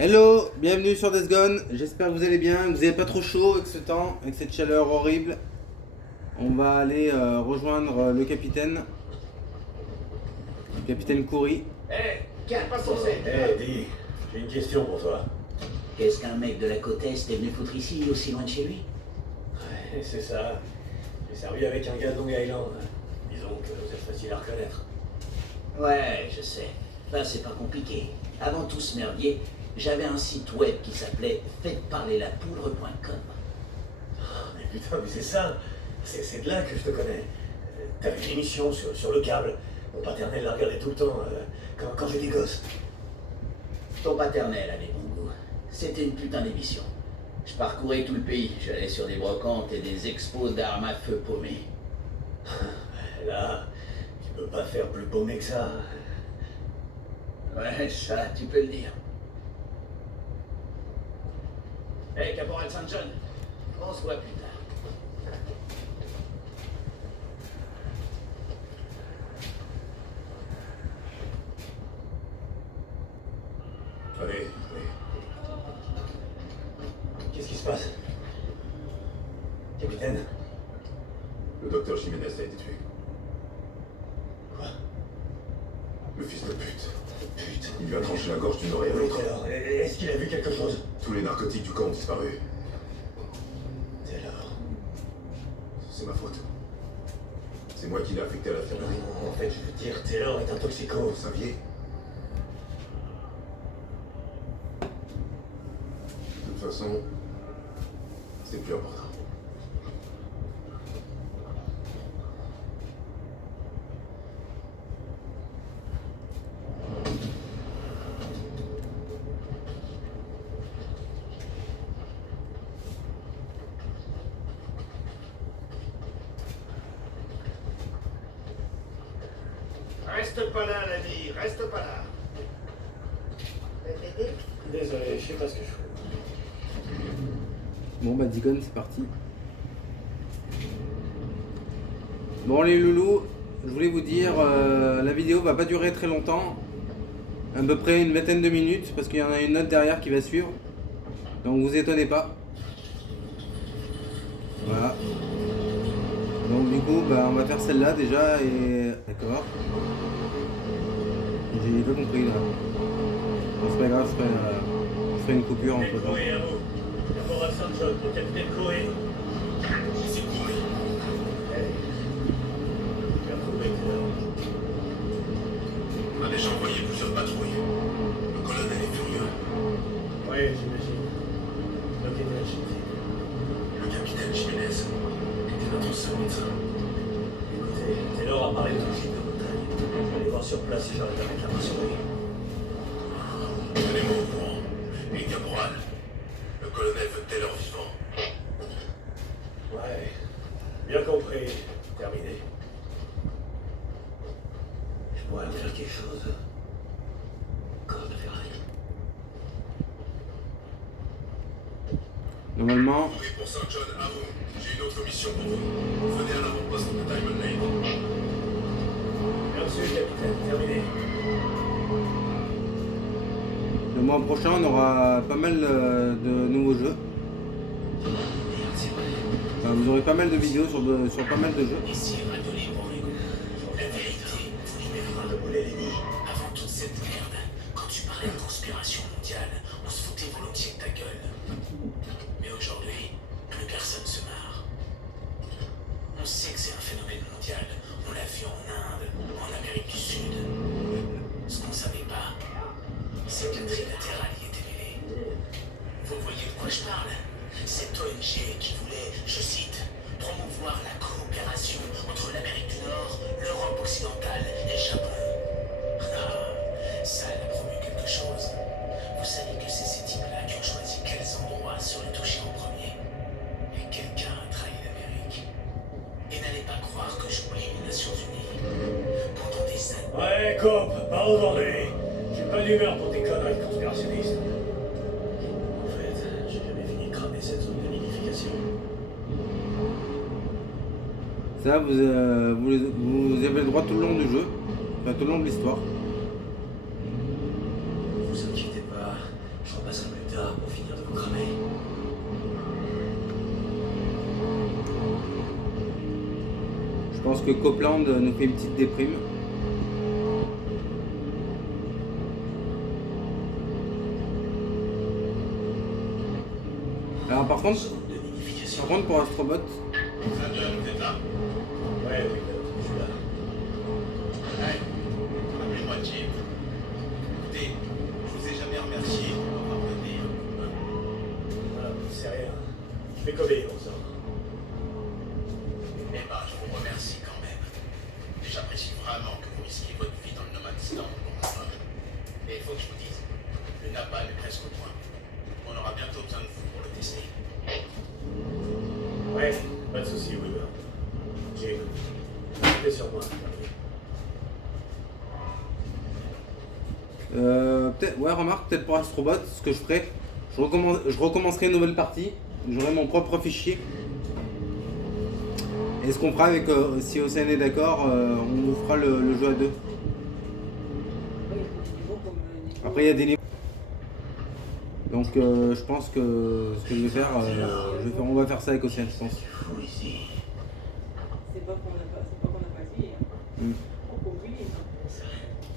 Hello, bienvenue sur Death Gone, j'espère que vous allez bien, que vous n'avez pas trop chaud avec ce temps, avec cette chaleur horrible. On va aller rejoindre le capitaine Coury. Dis, j'ai une question pour toi. Qu'est-ce qu'un mec de la côte Est est venu foutre ici, aussi loin de chez lui? Ouais, c'est ça. J'ai servi avec un gars de Long Island. Disons que vous êtes facile à reconnaître. Ouais, je sais. Là, c'est pas compliqué. Avant tout ce merdier, j'avais un site web qui s'appelait faites-parler-la-poudre.com. Mais putain, mais c'est ça. C'est de là que je te connais. T'avais une émission sur le câble. Mon paternel la regardait tout le temps, quand j'étais gosse. Ton paternel avait bon goût. C'était une putain d'émission. Je parcourais tout le pays. J'allais sur des brocantes et des expos d'armes à feu paumées. Là, tu peux pas faire plus paumé que ça. Ouais, ça, tu peux le dire. Hey, Caporal St. John, on se voit plus tard. Allez. Qu'est-ce qui se passe? Capitaine? Le docteur Jiménez a été tué. Quoi? Le fils de pute. Putain. Il lui a tranché la gorge d'une oreille à l'autre. Alors, est-ce qu'il a vu quelque chose? Tous les narcotiques du camp ont disparu. Taylor. C'est ma faute. C'est moi qui l'ai affecté à l'infirmerie. Non, en fait, je veux dire, Taylor est un toxico. Vous saviez? De toute façon, c'est plus important. Reste pas là, la vie, reste pas là. Désolé, je sais pas ce que je fais. Bon bah Death Gone, c'est parti. Bon les loulous, je voulais vous dire, la vidéo va pas durer très longtemps. À peu près une vingtaine de minutes, parce qu'il y en a une autre derrière qui va suivre. Donc vous étonnez pas. Voilà. Donc du coup, bah, on va faire celle-là déjà et... D'accord. J'ai pas compris là. Bon, c'est pas grave, je ferai une coupure entre temps. Chloé, à vous. Caporal St. John, pour capitaine Chloé. C'est couru. Hey. J'ai retrouvé Taylor. On a déjà envoyé plusieurs patrouilles. Le colonel est furieux. Oui, j'imagine. Donc, il est légitime. Le capitaine Jiménez était notre seul médecin. Écoutez, Taylor a parlé de toxique de montagne. Je vais aller voir sur place si j'arrive à mettre la main sur lui. Tenez-moi au courant. Et caporal, le colonel veut Taylor vivant. Ouais. Bien compris. Terminé. Je pourrais me faire quelque chose. Comme Ferrari. Normalement, Oui, pour Saint John, à vous. J'ai une autre mission pour vous. Venez à l'avant-poste de Diamond Lake. Bien reçu, capitaine. Terminé. le mois prochain, on aura pas mal de nouveaux jeux. Enfin, vous aurez pas mal de vidéos sur pas mal de jeux. Ici, Radio Libre, la vérité, vous libérera De brûler les nids. avant toute cette merde. Quand tu parlais de conspiration mondiale, on se foutait volontiers de ta gueule. Mais aujourd'hui, plus personne se marre. On sait que c'est un phénomène mondial. On l'a vu en Inde, en Amérique du Sud. Ce qu'on savait pas, c'est que Trilatéral y était mêlé. Vous voyez de quoi je parle? Cette ONG qui voulait, je cite, promouvoir la coopération entre l'Amérique du Nord, l'Europe occidentale et le Japon. Ah, ça, elle a promu quelque chose. Vous savez que c'est ces types-là qui ont choisi quels endroits seraient touchés en premier. Et quelqu'un a trahi l'Amérique. Et n'allez pas croire que j'oublie les Nations Unies. Pendant des années... Ouais, cop, pas aujourd'hui. J'ai pas d'humeur pour tes conneries de conspirationnistes. En fait, j'ai jamais fini de cramer cette zone de nidification. Ça, vous avez le droit tout le long du jeu, enfin tout le long de l'histoire. Vous inquiétez pas, je repasse pense que Copland nous fait une petite déprime. Alors par contre pour Astrobot, Xavier, vous êtes là? Ouais, oui, je suis là. Ouais. Appelez-moi Jim. Écoutez, je vous ai jamais remercié pour m'avoir donné un coup de main. Voilà, c'est rien. Fais comme les autres. Eh ben, je vous remercie quand même. J'apprécie vraiment que vous risquiez votre vie dans le No Man's Land pour moi. Et il faut que je vous dise, le napalm est presque au point. On aura bientôt besoin de vous pour le tester. Ouais, pas de soucis, Weaver. Jim, comptez sur moi. peut-être, ouais, remarque, peut-être pour Astrobot, ce que je ferai, je recommencerai une nouvelle partie, j'aurai mon propre fichier. Et ce qu'on fera avec, si Océane est d'accord, on vous fera le jeu à deux. Après, il y a des niveaux. Donc, je pense que ce que je vais faire, on va faire ça avec Océane, je pense. Fou ici. C'est pas qu'on n'a pas essayé. Mm. On continue.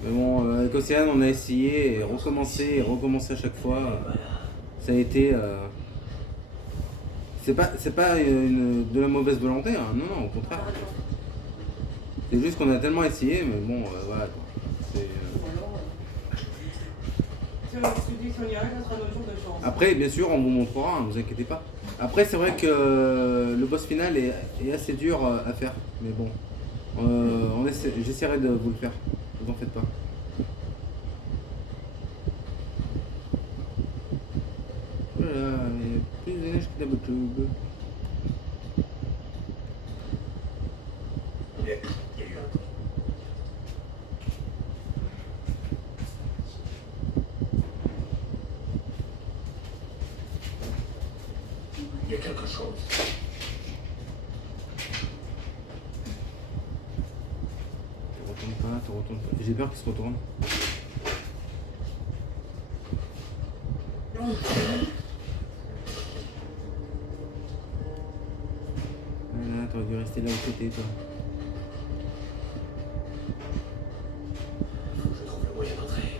Mais bon, avec Océane, on a essayé et recommencé à chaque fois. Ça a été. C'est pas de la mauvaise volonté, hein. Non, au contraire. C'est juste qu'on a tellement essayé, mais bon, voilà quoi. C'est, Si on y arrive, ça sera notre jour de chance. Après, bien sûr, on vous montrera, ne vous inquiétez pas. Après, c'est vrai que le boss final est assez dur à faire, mais bon, j'essaierai de vous le faire, ne vous en faites pas. Voilà, il y a plus de neige que d'habitude. Il y a eu un truc. Il y a quelque chose. Te retourne pas. J'ai peur qu'il se retourne. Voilà, t'aurais dû rester là au côté, toi. Faut que je trouve le moyen d'entrer.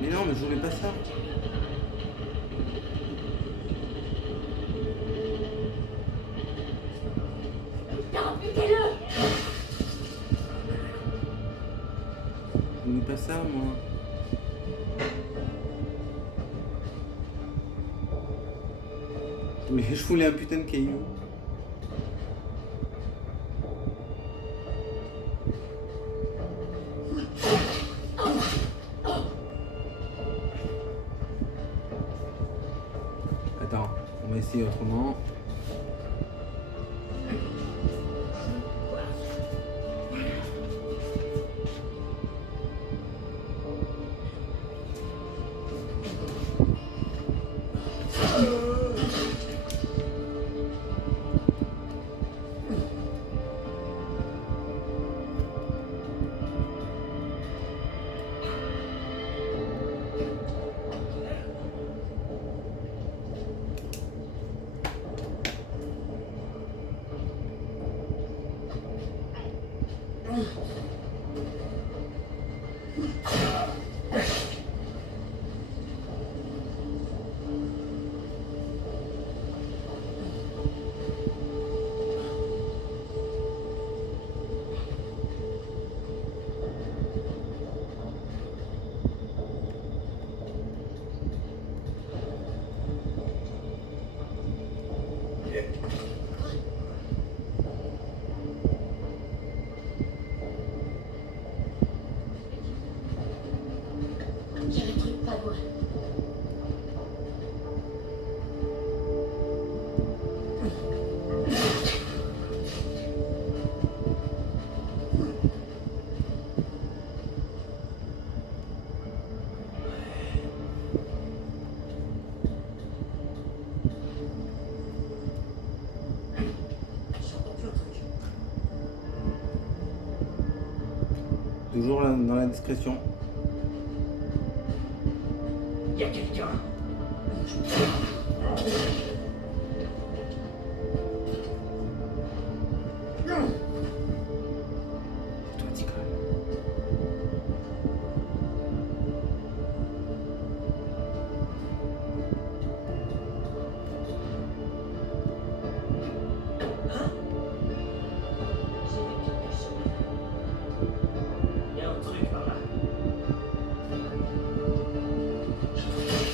Mais non, mais je voulais pas ça. Je voulais pas ça, moi. Je voulais un putain de caillou. Attends, on va essayer autrement. Il y a un truc pas loin. J'ai entendu un truc. Toujours dans la discrétion. Il y a quelqu'un. Toi, Tigre. J'ai vu quelque chose. Il y a un truc par là. Là, je te tiens.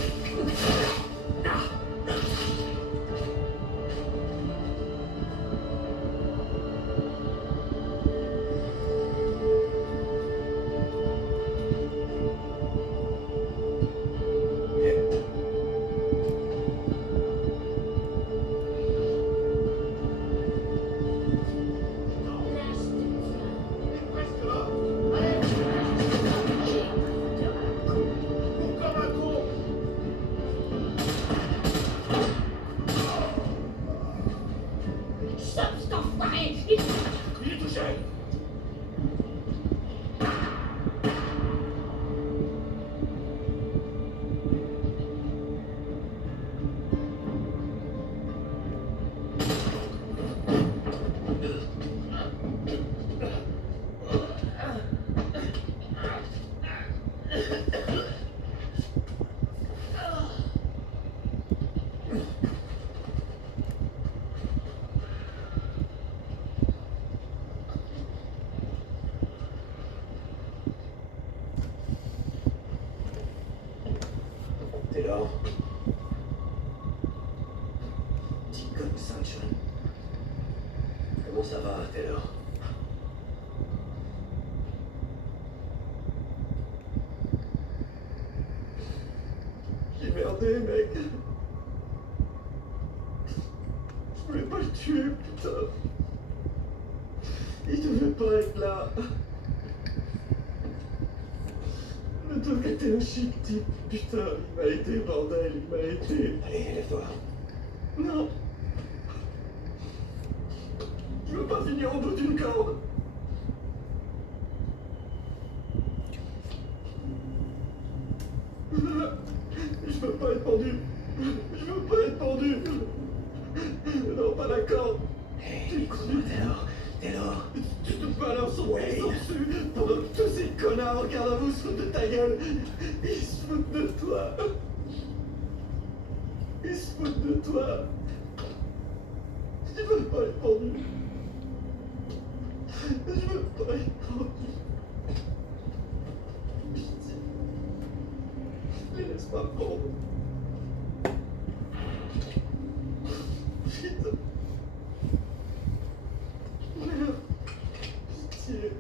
Presque là. J'ai un fouteur à la con. Cours comme un con. Stop, cet enfoiré! Il est touché. Taylor. Dis comme ça, John. Comment ça va, Taylor? J'ai merdé, mec. Je voulais pas le tuer, putain. Il devait pas être là. Le doc était un chic type, putain. Il m'a été, bordel, il m'a été. Allez, lève-toi. Non. Je veux pas finir au bout d'une corde. Je veux pas être pendu. Je veux pas être pendu. Non, pas la corde. Hey, écoute-moi, Taylor. Tu te balances en pisant dessus pendant que tous ces connards en garde à vous se foutent de ta gueule. Ils se foutent de toi. Ils se foutent de toi. Je veux pas être pendu. Je veux pas être pendu. Pitié. Les laisse pas prendre. Putain. Merde. Pitié.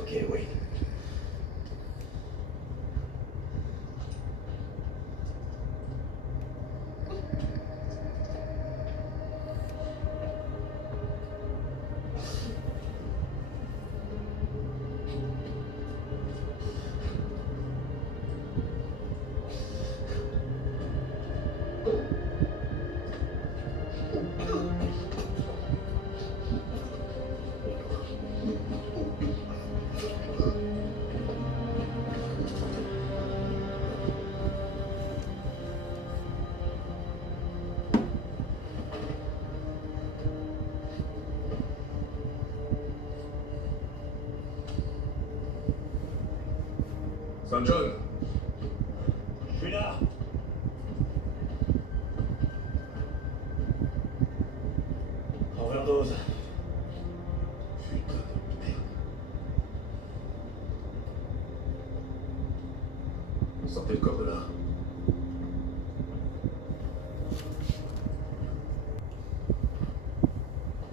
Ok, Wayne. St. John. Je suis là. Overdose. Putain de merde. Sortez le corps de là.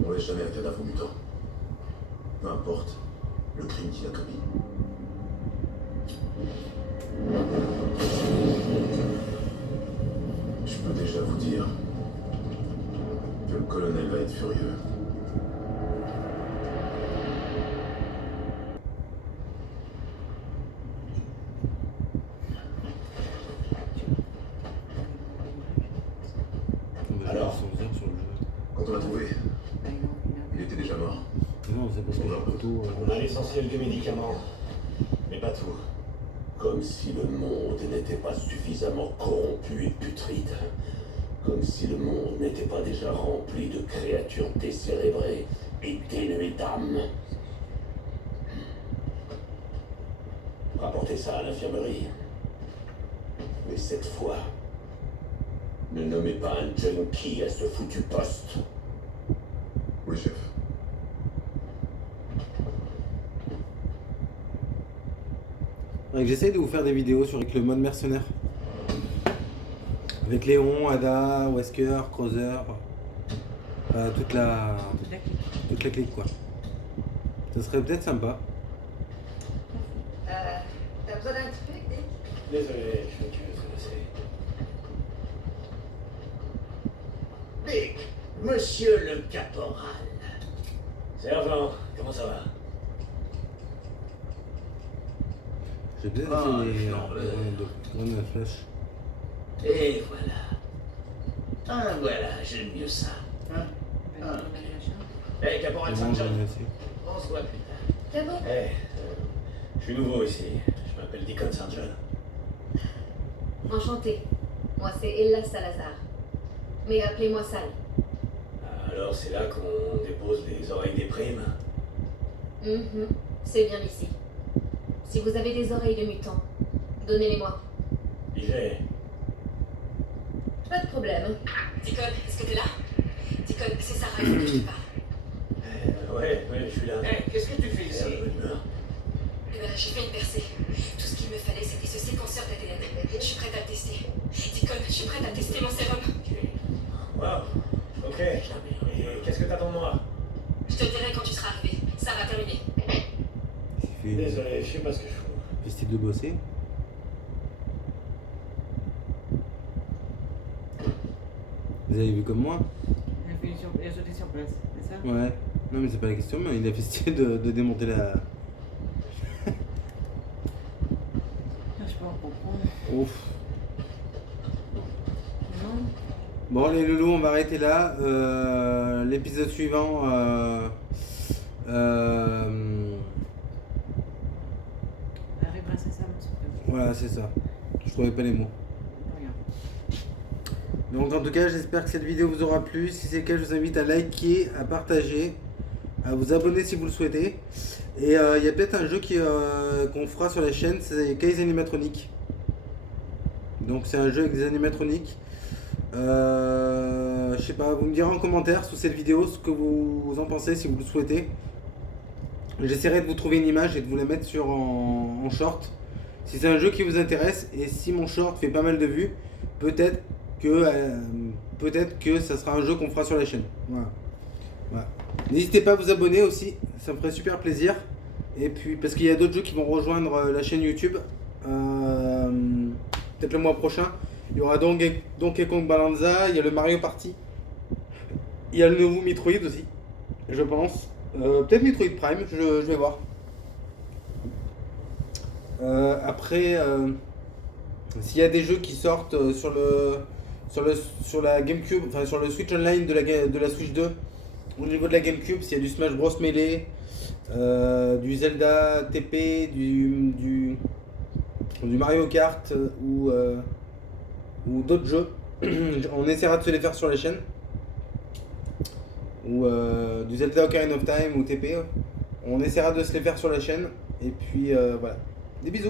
On laisse jamais un cadavre mutant. Peu importe le crime qu'il a commis. Je peux déjà vous dire que le colonel va être furieux. Alors, sans dire sur le jeu. Quand on l'a trouvé, il était déjà mort. Non, c'est parce que le couteau. On a l'essentiel du médicament, mais pas tout. Comme si le monde n'était pas suffisamment corrompu et putride. Comme si le monde n'était pas déjà rempli de créatures décérébrées et dénuées d'âme. Rapportez ça à l'infirmerie. Mais cette fois, ne nommez pas un junkie à ce foutu poste. Oui, chef. Ouais, j'essaie de vous faire des vidéos avec le mode mercenaire. Avec Léon, Ada, Wesker, Creuser. Toute la clique quoi. Ça serait peut-être sympa. T'as besoin d'un truc, Dick? Désolé, je suis curieux de c'est. Dick, monsieur le caporal. Sergent, comment ça va? J'ai peut-être Ah, essayé non, de prendre la flèche. Et voilà. Ah, voilà, j'aime mieux ça. Hein? Ah. Hey, Caporal C'est bon, Sanchez, j'en ai essayé. On se voit plus tard. Cabo? je suis nouveau ici. Je m'appelle Deacon St. John. Enchanté. Moi, c'est Ella Salazar. Mais appelez-moi Sal. Alors c'est là qu'on dépose les oreilles des primes. Mhm. C'est bien ici. Si vous avez des oreilles de mutant, donnez-les-moi. DJ, Pas de problème. Deacon, est-ce que t'es là? Deacon, c'est Sarah, il faut que je te parle. ouais, je suis là. Hey, qu'est-ce que tu fais C'est un ici? peu d'humeur. Eh ben, j'ai fait une percée. Tout ce qu'il me fallait, c'était ce séquenceur d'ADN. Je suis prête à le tester. Deacon, je suis prête à tester mon sérum. Wow, ok. Et qu'est-ce que t'attends de moi? Je te le dirai quand tu seras arrivé. Ça va terminer. Il suffit Désolé, je sais pas ce que je fous. juste de bosser. Vous avez vu comme moi? Il a sauté sur place, c'est ça? Ouais. Non mais c'est pas la question, mais il a fait style de démonter la... Ah, je peux en comprendre. Ouf. Non? Bon les loulous, on va arrêter là. L'épisode suivant... Arrive incessamment, s'il te plaît. Voilà, c'est ça. Je trouvais pas les mots. Regarde. Donc en tout cas, j'espère que cette vidéo vous aura plu. Si c'est le cas, je vous invite à liker, à partager, à vous abonner si vous le souhaitez. Et il y a peut-être un jeu qu'on fera sur la chaîne, c'est Case Animatronic. Donc c'est un jeu avec des animatroniques. Je sais pas, vous me direz en commentaire sous cette vidéo ce que vous en pensez si vous le souhaitez. J'essaierai de vous trouver une image et de vous la mettre en short. Si c'est un jeu qui vous intéresse et si mon short fait pas mal de vues, peut-être que ça sera un jeu qu'on fera sur la chaîne. Voilà. N'hésitez pas à vous abonner aussi, ça me ferait super plaisir. Et puis parce qu'il y a d'autres jeux qui vont rejoindre la chaîne YouTube. Peut-être le mois prochain. Il y aura Donkey Kong Balanza, il y a le Mario Party. Il y a le nouveau Metroid aussi, je pense. Peut-être Metroid Prime, je vais voir. Après, s'il y a des jeux qui sortent sur la GameCube, enfin sur le Switch Online de la Switch 2, au niveau de la GameCube, s'il y a du Smash Bros Melee, du Zelda TP, du Mario Kart ou d'autres jeux, on essaiera de se les faire sur la chaîne. Ou du Zelda Ocarina of Time ou TP, on essaiera de se les faire sur la chaîne. Et puis voilà, des bisous.